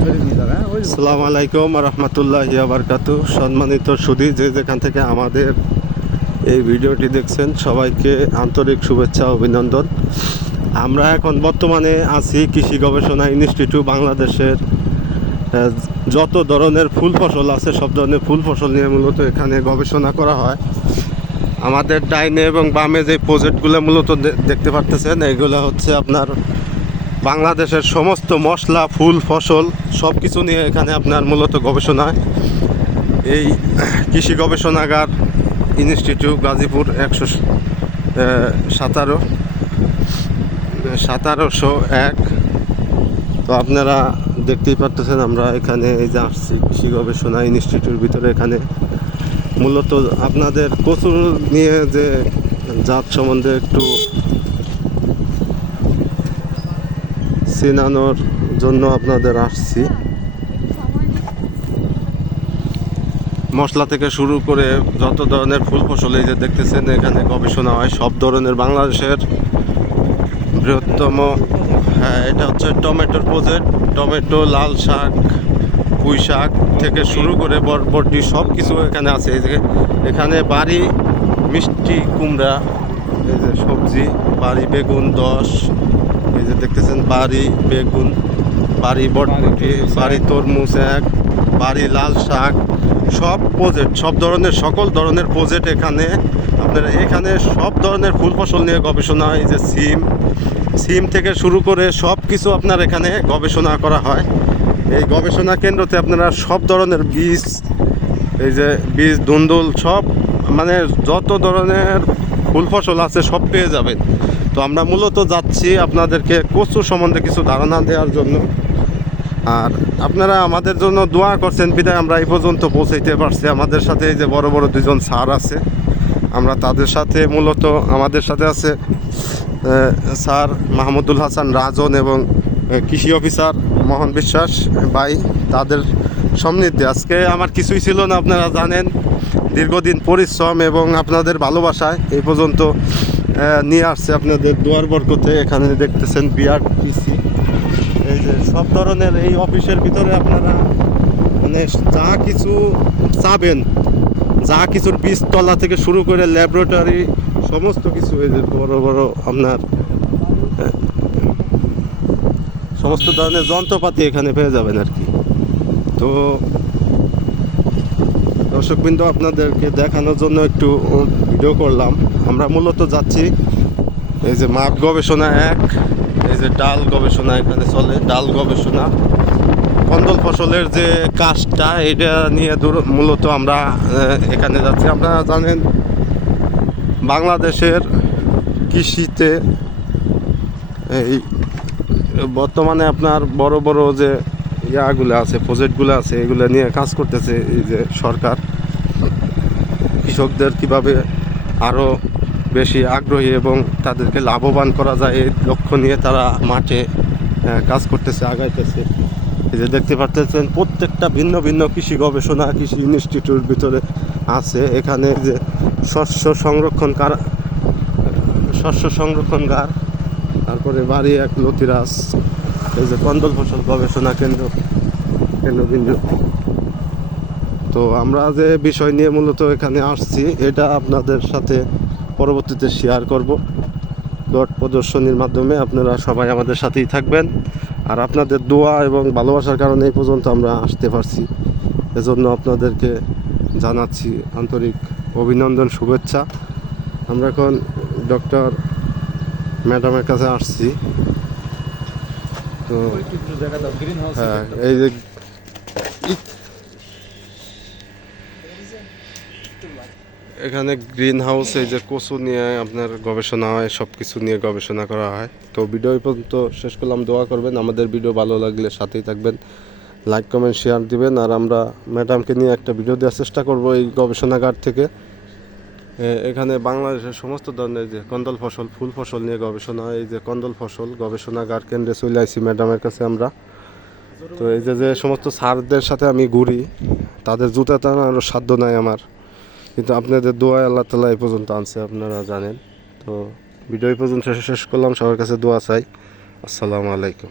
আসসালামু আলাইকুম রহমতুল্লাহি ওয়া বারাকাতুহু। সম্মানিত সুধী, যে যেখান থেকে আমাদের এই ভিডিওটি দেখছেন সবাইকে আন্তরিক শুভেচ্ছা অভিনন্দন। আমরা এখন বর্তমানে আছি কৃষি গবেষণা ইনস্টিটিউট। বাংলাদেশের যত ধরনের ফুল ফসল আছে সব ধরনের ফুল ফসল নিয়ে মূলত এখানে গবেষণা করা হয়। আমাদের ডাইনে এবং বামে যে প্রজেক্টগুলো মূলত দেখতে পারতেছেন, এগুলো হচ্ছে আপনার বাংলাদেশের সমস্ত মশলা, ফুল, ফসল সব কিছু নিয়ে এখানে আপনার মূলত গবেষণা। এই কৃষি গবেষণাগার ইনস্টিটিউট গাজীপুর 1701। তো আপনারা দেখতেই পারতেছেন আমরা এখানে এই যে আসছি কৃষি গবেষণা ইনস্টিটিউটের ভিতরে। এখানে মূলত আপনাদের কচু নিয়ে যে জাত সম্বন্ধে একটু চিনানোর জন্য আপনাদের আসছি। মশলা থেকে শুরু করে যত ধরনের ফুল ফসল এই যে দেখতেছেন এখানে গবেষণা হয়। সব ধরনের বাংলাদেশের বৃহত্তম, এটা হচ্ছে টমেটোর প্রজেক্ট। টমেটো, লাল শাক, পুঁই শাক থেকে শুরু করে বরবটি সব কিছু এখানে আছে। এই যে এখানে বাড়ি মিষ্টি কুমড়া, এই যে সবজি, বাড়ি বেগুন 10, এই যে দেখতেছেন বাড়ি বেগুন, বাড়ি বরবটি, বাড়ি তরমুজ 1, বাড়ি লাল শাক, সব প্রজেক্ট, সব ধরনের সকল ধরনের প্রজেক্ট এখানে আপনারা। এখানে সব ধরনের ফুল ফসল নিয়ে গবেষণা হয়। এই যে সিম থেকে শুরু করে সব কিছু আপনার এখানে গবেষণা করা হয়। এই গবেষণা কেন্দ্রতে আপনারা সব ধরনের বীজ, এই যে বীজ, ধুন্দুল, সব মানে যত ধরনের ফুল ফসল আছে সব পেয়ে যাবেন। তো আমরা মূলত যাচ্ছি আপনাদেরকে কচু সম্বন্ধে কিছু ধারণা দেওয়ার জন্য। আর আপনারা আমাদের জন্য দোয়া করছেন বিধায় আমরা এই পর্যন্ত পৌঁছাইতে পারছি। আমাদের সাথে এই যে বড় বড় দুজন স্যার আছে, আমরা তাদের সাথে মূলত আমাদের সাথে আছে স্যার মাহমুদুল হাসান রাজন এবং কৃষি অফিসার মোহন বিশ্বাস ভাই। তাদের সমৃদ্ধি আজকে আমার কিছুই ছিল না, আপনারা জানেন। দীর্ঘদিন পরিশ্রম এবং আপনাদের ভালোবাসায় এই পর্যন্ত নিয়ে আসছে আপনাদের দোয়ার বরকতে। এখানে দেখতেছেন বিআরটিসি, এই যে সব ধরনের এই অফিসের ভিতরে আপনারা মানে যা কিছু চাবেন, যা কিছুর বীজতলা থেকে শুরু করে ল্যাবরেটরি সমস্ত কিছু, এই যে বড় বড় আপনার সমস্ত ধরনের যন্ত্রপাতি এখানে পেয়ে যাবেন আর কি। তো দর্শকবৃন্দ, আপনাদেরকে দেখানোর জন্য একটু ভিডিও করলাম। আমরা মূলত যাচ্ছি এই যে মাঠ গবেষণা 1, এই যে ডাল গবেষণা এখানে চলে, ডাল গবেষণা। কন্দল ফসলের যে কাজটা এটা নিয়ে মূলত আমরা এখানে যাচ্ছি। আপনারা জানেন বাংলাদেশের কৃষিতে এই বর্তমানে আপনার বড় বড় যে ইয়াগুলো আছে, প্রজেক্টগুলো আছে, এগুলো নিয়ে কাজ করতেছে এই যে সরকার। কৃষকদের কিভাবে আরও বেশি আগ্রহী এবং তাদেরকে লাভবান করা যায় এই লক্ষ্য নিয়ে তারা মাঠে কাজ করতেছে, আগাইতেছে। এই যে দেখতে পাচ্ছেন প্রত্যেকটা ভিন্ন ভিন্ন কৃষি গবেষণা কৃষি ইনস্টিটিউট ভিতরে আছে। এখানে যে শস্য সংরক্ষণগার, তারপরে বাড়ি 1 লতিরাজ, এই যে কন্দল ফসল গবেষণা কেন্দ্রবিন্দু। তো আমরা যে বিষয় নিয়ে মূলত এখানে আসছি এটা আপনাদের সাথে পরবর্তীতে শেয়ার করব ডট প্রদর্শনীর মাধ্যমে। আপনারা সবাই আমাদের সাথেই থাকবেন। আর আপনাদের দোয়া এবং ভালোবাসার কারণে এই পর্যন্ত আমরা আসতে পারছি, এজন্য আপনাদেরকে জানাচ্ছি আন্তরিক অভিনন্দন, শুভেচ্ছা। আমরা এখন ডক্টর ম্যাডামের কাছে আসছি। তো হ্যাঁ, এই যে এখানে গ্রিন হাউস, এই যে কচু নিয়ে আপনার গবেষণা হয়, সব কিছু নিয়ে গবেষণা করা হয়। তো ভিডিও এই পর্যন্ত শেষ করলাম। দোয়া করবেন, আমাদের ভিডিও ভালো লাগলে সাথেই থাকবেন, লাইক কমেন্ট শেয়ার দিবেন। আর আমরা ম্যাডামকে নিয়ে একটা ভিডিও দেওয়ার চেষ্টা করব এই গবেষণাগার থেকে। এখানে বাংলাদেশের সমস্ত ধরনের যে কন্দল ফসল, ফুল ফসল নিয়ে গবেষণা হয়। এই যে কন্দল ফসল গবেষণাগার কেন্দ্রে চলে আসি ম্যাডামের কাছে আমরা। তো এই যে সমস্ত স্যারদের সাথে আমি ঘুরি, তাদের জুতা টানারও সাধ্য নাই আমার, কিন্তু আপনাদের দোয়ায় আল্লাহ তাআলা এই পর্যন্ত আনছে, আপনারা জানেন। তো ভিডিও এই পর্যন্ত শেষ করলাম। সবার কাছে দোয়া চাই। আসসালামু আলাইকুম।